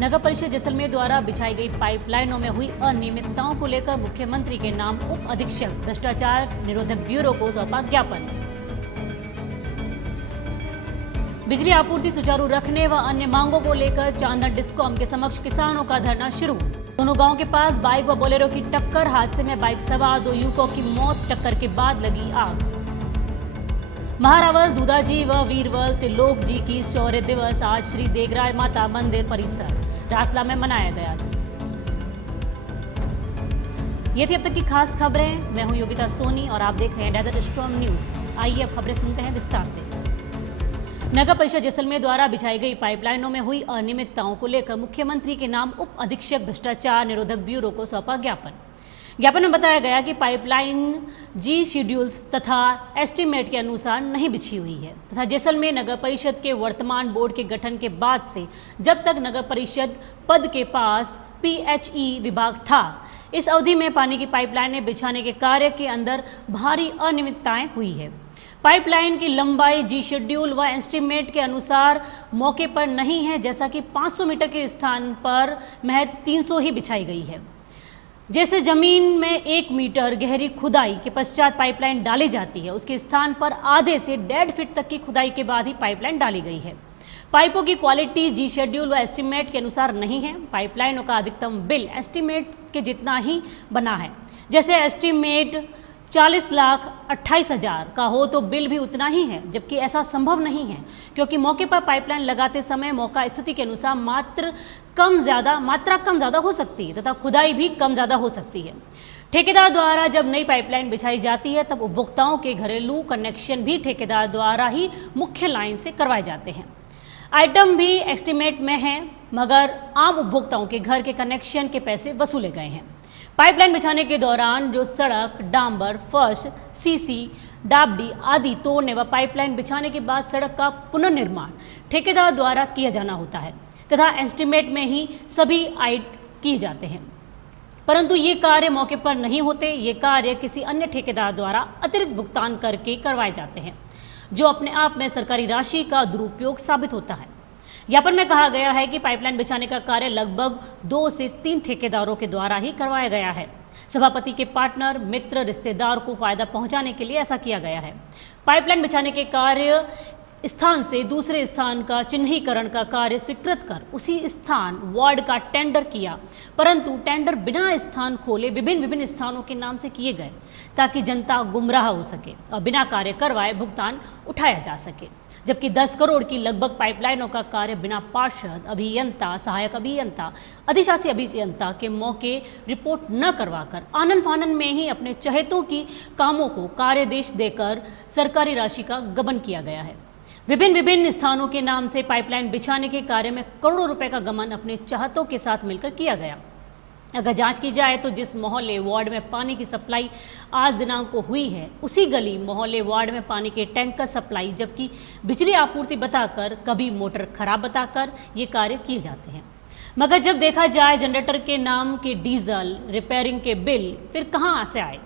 नगर परिषद जैसलमेर द्वारा बिछाई गई पाइपलाइनों में हुई अनियमितताओं को लेकर मुख्यमंत्री के नाम उप अधीक्षक भ्रष्टाचार निरोधक ब्यूरो को सौंपा ज्ञापन। बिजली आपूर्ति सुचारू रखने व अन्य मांगों को लेकर चांदन डिस्कॉम के समक्ष किसानों का धरना शुरू। दोनों गांव के पास बाइक व बोलेरो की टक्कर, हादसे में बाइक सवार 2 युवकों की मौत, टक्कर के बाद लगी आग। महारावल दूधाजी व वीरवल त्रिलोक जी की शौर्य दिवस आज श्री देगराय माता मंदिर परिसर रासला में मनाया गया। ये थी अब तक की खास खबरें। मैं हूं योगिता सोनी और आप देख रहे हैं डेजर्ट स्टॉर्म न्यूज। आइए अब खबरें सुनते हैं विस्तार से। नगर परिषद जैसलमेर द्वारा बिछाई गई पाइपलाइनों में हुई अनियमितताओं को लेकर मुख्यमंत्री के नाम उप अधीक्षक भ्रष्टाचार निरोधक ब्यूरो को सौंपा ज्ञापन। ज्ञापन में बताया गया कि पाइपलाइन जी शेड्यूल्स तथा एस्टीमेट के अनुसार नहीं बिछी हुई है तथा जैसलमेर नगर परिषद के वर्तमान बोर्ड के गठन के बाद से जब तक नगर परिषद पद के पास PHE विभाग था, इस अवधि में पानी की पाइपलाइनें बिछाने के कार्य के अंदर भारी अनियमितताएं हुई है। पाइपलाइन की लंबाई जी शेड्यूल व एस्टीमेट के अनुसार मौके पर नहीं है, जैसा कि 500 मीटर के स्थान पर महज 300 ही बिछाई गई है। जैसे जमीन में 1 मीटर गहरी खुदाई के पश्चात पाइपलाइन डाली जाती है, उसके स्थान पर आधे से 1.5 फीट तक की खुदाई के बाद ही पाइपलाइन डाली गई है। पाइपों की क्वालिटी जी शेड्यूल व एस्टीमेट के अनुसार नहीं है। पाइपलाइनों का अधिकतम बिल एस्टीमेट के जितना ही बना है। जैसे एस्टीमेट 40,28,000 का हो तो बिल भी उतना ही है, जबकि ऐसा संभव नहीं है क्योंकि मौके पर पाइपलाइन लगाते समय मौका स्थिति के अनुसार मात्रा कम ज़्यादा हो सकती है तथा खुदाई भी कम ज़्यादा हो सकती है। ठेकेदार द्वारा जब नई पाइपलाइन बिछाई जाती है तब उपभोक्ताओं के घरेलू कनेक्शन भी ठेकेदार द्वारा ही मुख्य लाइन से करवाए जाते हैं। आइटम भी एस्टीमेट में है, मगर आम उपभोक्ताओं के घर के कनेक्शन के पैसे वसूले गए हैं। पाइपलाइन बिछाने के दौरान जो सड़क, डांबर, फर्श, सीसी, डाबडी आदि तोड़ने व पाइपलाइन बिछाने के बाद सड़क का पुनर्निर्माण ठेकेदार द्वारा किया जाना होता है तथा एस्टीमेट में ही सभी आइट किए जाते हैं, परंतु ये कार्य मौके पर नहीं होते। ये कार्य किसी अन्य ठेकेदार द्वारा अतिरिक्त भुगतान करके करवाए जाते हैं, जो अपने आप में सरकारी राशि का दुरुपयोग साबित होता है। ज्ञापन में कहा गया है कि पाइपलाइन बिछाने का कार्य लगभग 2 से 3 ठेकेदारों के द्वारा ही करवाया गया है। सभापति के पार्टनर, मित्र, रिश्तेदार को फायदा पहुंचाने के लिए ऐसा किया गया है। पाइपलाइन बिछाने के कार्य स्थान से दूसरे स्थान का चिन्हीकरण का कार्य स्वीकृत कर उसी स्थान वार्ड का टेंडर किया, परंतु टेंडर बिना स्थान खोले विभिन्न स्थानों के नाम से किए गए ताकि जनता गुमराह हो सके और बिना कार्य करवाए भुगतान उठाया जा सके। जबकि 10 करोड़ की लगभग पाइपलाइनों का कार्य बिना पार्षद, अभियंता, सहायक अभियंता, अधिशासी अभियंता के मौके रिपोर्ट न करवाकर आनन फानन में ही अपने चहेतों की कामों को कार्यदेश देकर सरकारी राशि का गबन किया गया है। विभिन्न स्थानों के नाम से पाइपलाइन बिछाने के कार्य में करोड़ों रुपए का गबन अपने चाहतों के साथ मिलकर किया गया। अगर जांच की जाए तो जिस मोहल्ले वार्ड में पानी की सप्लाई आज दिनांक को हुई है, उसी गली मोहल्ले वार्ड में पानी के टैंकर सप्लाई जबकि बिजली आपूर्ति बताकर, कभी मोटर खराब बताकर ये कार्य किए जाते हैं। मगर जब देखा जाए जनरेटर के नाम के डीजल रिपेयरिंग के बिल फिर कहाँ से आए,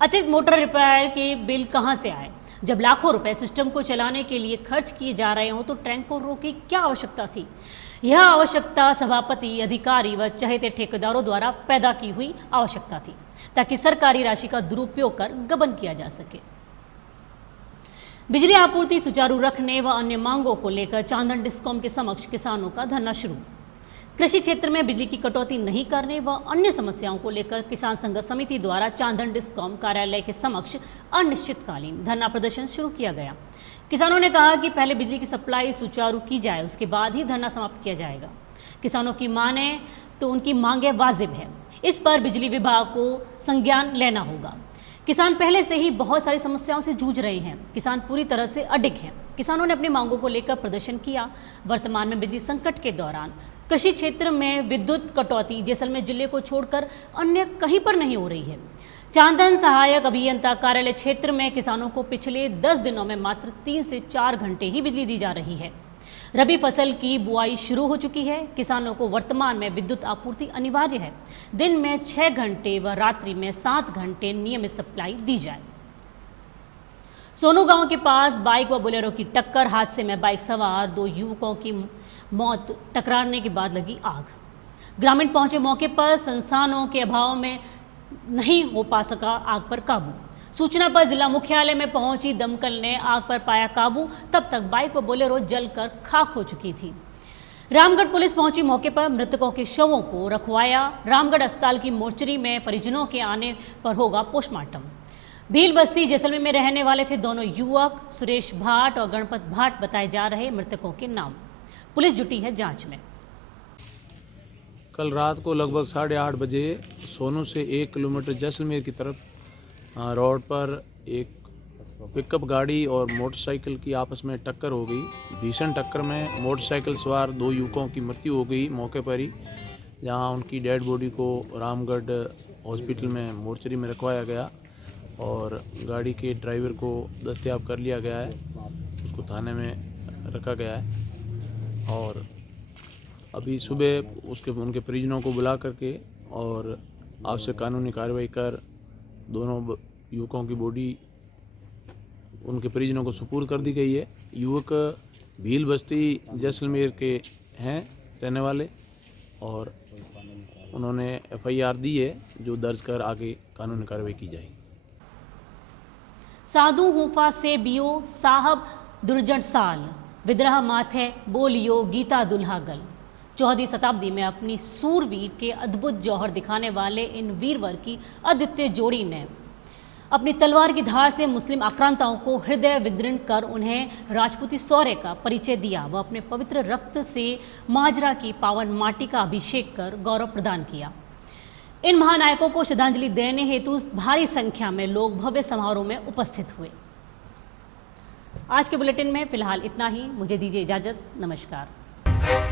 अतिरिक्त मोटर रिपेयर के बिल कहाँ से आए? जब लाखों रुपए सिस्टम को चलाने के लिए खर्च किए जा रहे हों तो टैंकरों की क्या आवश्यकता थी? यह आवश्यकता सभापति, अधिकारी व चहेते ठेकेदारों द्वारा पैदा की हुई आवश्यकता थी ताकि सरकारी राशि का दुरुपयोग कर गबन किया जा सके। बिजली आपूर्ति सुचारू रखने व अन्य मांगों को लेकर चांदन डिस्कॉम के समक्ष किसानों का धरना शुरू। कृषि क्षेत्र में बिजली की कटौती नहीं करने व अन्य समस्याओं को लेकर किसान संघर्ष समिति द्वारा चांदन डिस्कॉम कार्यालय के समक्ष अनिश्चितकालीन धरना प्रदर्शन शुरू किया गया। किसानों ने कहा कि पहले बिजली की सप्लाई सुचारू की जाए, उसके बाद ही धरना समाप्त किया जाएगा। किसानों की माने तो उनकी मांगें वाजिब है, इस पर बिजली विभाग को संज्ञान लेना होगा। किसान पहले से ही बहुत सारी समस्याओं से जूझ रहे हैं। किसान पूरी तरह से अडिग हैं। किसानों ने अपनी मांगों को लेकर प्रदर्शन किया। वर्तमान में बिजली संकट के दौरान कृषि क्षेत्र में विद्युत कटौती जैसलमेर जिले को छोड़कर अन्य कहीं पर नहीं हो रही है। चांदन सहायक अभियंता कार्यालय क्षेत्र में किसानों को पिछले 10 दिनों में मात्र 3 से 4 घंटे ही बिजली दी जा रही है। रबी फसल की बुआई शुरू हो चुकी है। किसानों को वर्तमान में विद्युत आपूर्ति अनिवार्य है। दिन में 6 घंटे व रात्रि में 7 घंटे नियमित सप्लाई दी जाए। सोनू गांव के पास बाइक व बोलेरो की टक्कर, हादसे में बाइक सवार 2 युवकों की मौत टकराने के बाद लगी आग। ग्रामीण पहुंचे मौके पर, संसाधनों के अभाव में नहीं हो पा सका आग पर काबू। सूचना पर जिला मुख्यालय में पहुंची दमकल ने आग पर पाया काबू। तब तक बाइक व बोलेरो जलकर खाक हो चुकी थी। रामगढ़ पुलिस पहुंची मौके पर, मृतकों के शवों को रखवाया। रामगढ़ अस्पताल की मोर्चरी में परिजनों के आने पर होगा पोस्टमार्टम। भील बस्ती जैसलमेर में रहने वाले थे दोनों युवक, सुरेश भाट और गणपत भाट बताए जा रहे मृतकों के नाम। पुलिस जुटी है जांच में। कल रात को लगभग 8:30 बजे सोनू से 1 किलोमीटर जैसलमेर की तरफ रोड पर एक पिकअप गाड़ी और मोटरसाइकिल की आपस में टक्कर हो गई। भीषण टक्कर में मोटरसाइकिल सवार 2 युवकों की मृत्यु हो गई मौके पर ही, जहां उनकी डेड बॉडी को रामगढ़ हॉस्पिटल में मोर्चरी में रखवाया गया और गाड़ी के ड्राइवर को दस्तयाब कर लिया गया है, उसको थाने में रखा गया है। और अभी सुबह उनके परिजनों को बुला करके और आवश्यक कानूनी कार्रवाई कर दोनों युवकों की बॉडी उनके परिजनों को सुपुर्द कर दी गई है। युवक भील बस्ती जैसलमेर के हैं रहने वाले और उन्होंने FIR दी है, जो दर्ज कर आगे कानूनी कार्रवाई की जाएगी। साधु हूफा से बियो साहब दुर्जन साल, विद्रह माथे बोलियो गीता दुल्हागल। 14वीं शताब्दी में अपनी सूरवीर के अद्भुत जौहर दिखाने वाले इन वीरवर की अद्वितीय जोड़ी ने अपनी तलवार की धार से मुस्लिम आक्रांताओं को हृदय विदीर्ण कर उन्हें राजपूती शौर्य का परिचय दिया। वह अपने पवित्र रक्त से माजरा की पावन माटी का अभिषेक कर गौरव प्रदान किया। इन महानायकों को श्रद्धांजलि देने हेतु भारी संख्या में लोग भव्य समारोह में उपस्थित हुए। आज के बुलेटिन में फिलहाल इतना ही। मुझे दीजिए इजाजत। नमस्कार।